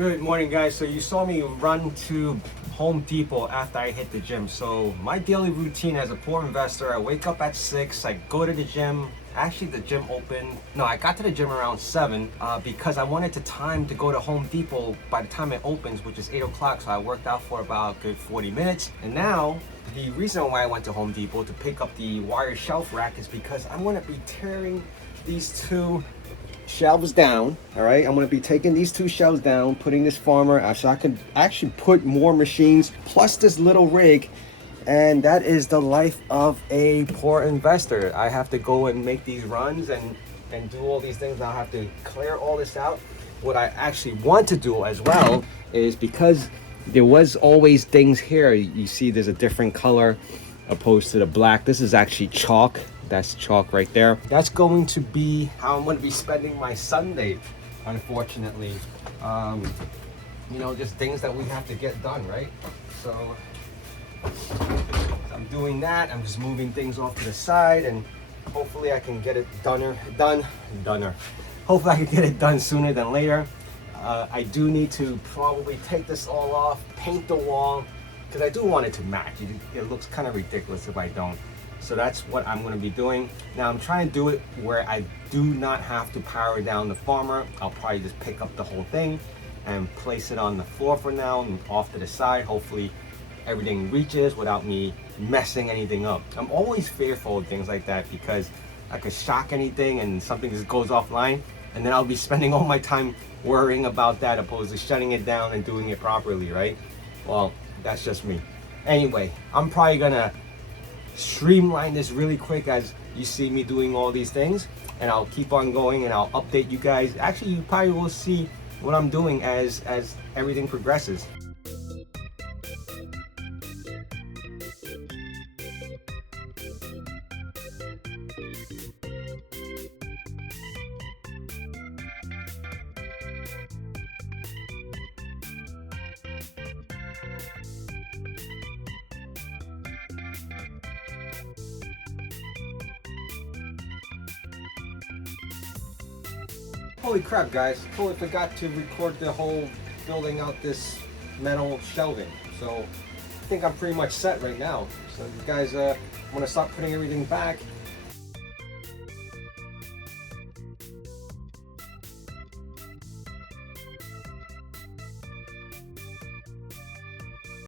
Good morning, guys. So you saw me run to Home Depot after I hit the gym. So my daily routine as a poor investor, I wake up at 6, I go to the gym. Actually, the gym opened. No, I got to the gym around 7 because I wanted to time to go to Home Depot by the time it opens, which is 8 o'clock. So I worked out for about a good 40 minutes. And now the reason why I went to Home Depot to pick up the wire shelf rack is because I'm going to be tearing these two shelves down. All right, I'm going to be taking these two shelves down, putting this farmer so I can actually put more machines plus this little rig. And that is the life of a poor investor. I have to go and make these runs and do all these things. I'll have to clear all this out. What I actually want to do as well is, because there was always things here, you see there's a different color opposed to the black. This is actually chalk. That's chalk right there. That's going to be how I'm going to be spending my Sunday, unfortunately. You know, just things that we have to get done, right? So I'm doing that. I'm just moving things off to the side, and hopefully I can get it done. Hopefully I can get it done sooner than later. I do need to probably take this all off, paint the wall, because I do want it to match. It looks kind of ridiculous if I don't. So that's what I'm going to be doing. Now I'm trying to do it where I do not have to power down the farmer. I'll probably just pick up the whole thing and place it on the floor for now and off to the side. Hopefully everything reaches without me messing anything up. I'm always fearful of things like that because I could shock anything and something just goes offline, and then I'll be spending all my time worrying about that opposed to shutting it down and doing it properly, right? Well, that's just me. Anyway, I'm probably gonna streamline this really quick as you see me doing all these things, and I'll keep on going and I'll update you guys. Actually, you probably will see what I'm doing as everything progresses. Holy crap, guys, totally forgot to record the whole building out this metal shelving. So I think I'm pretty much set right now. So you guys, I'm gonna start putting everything back.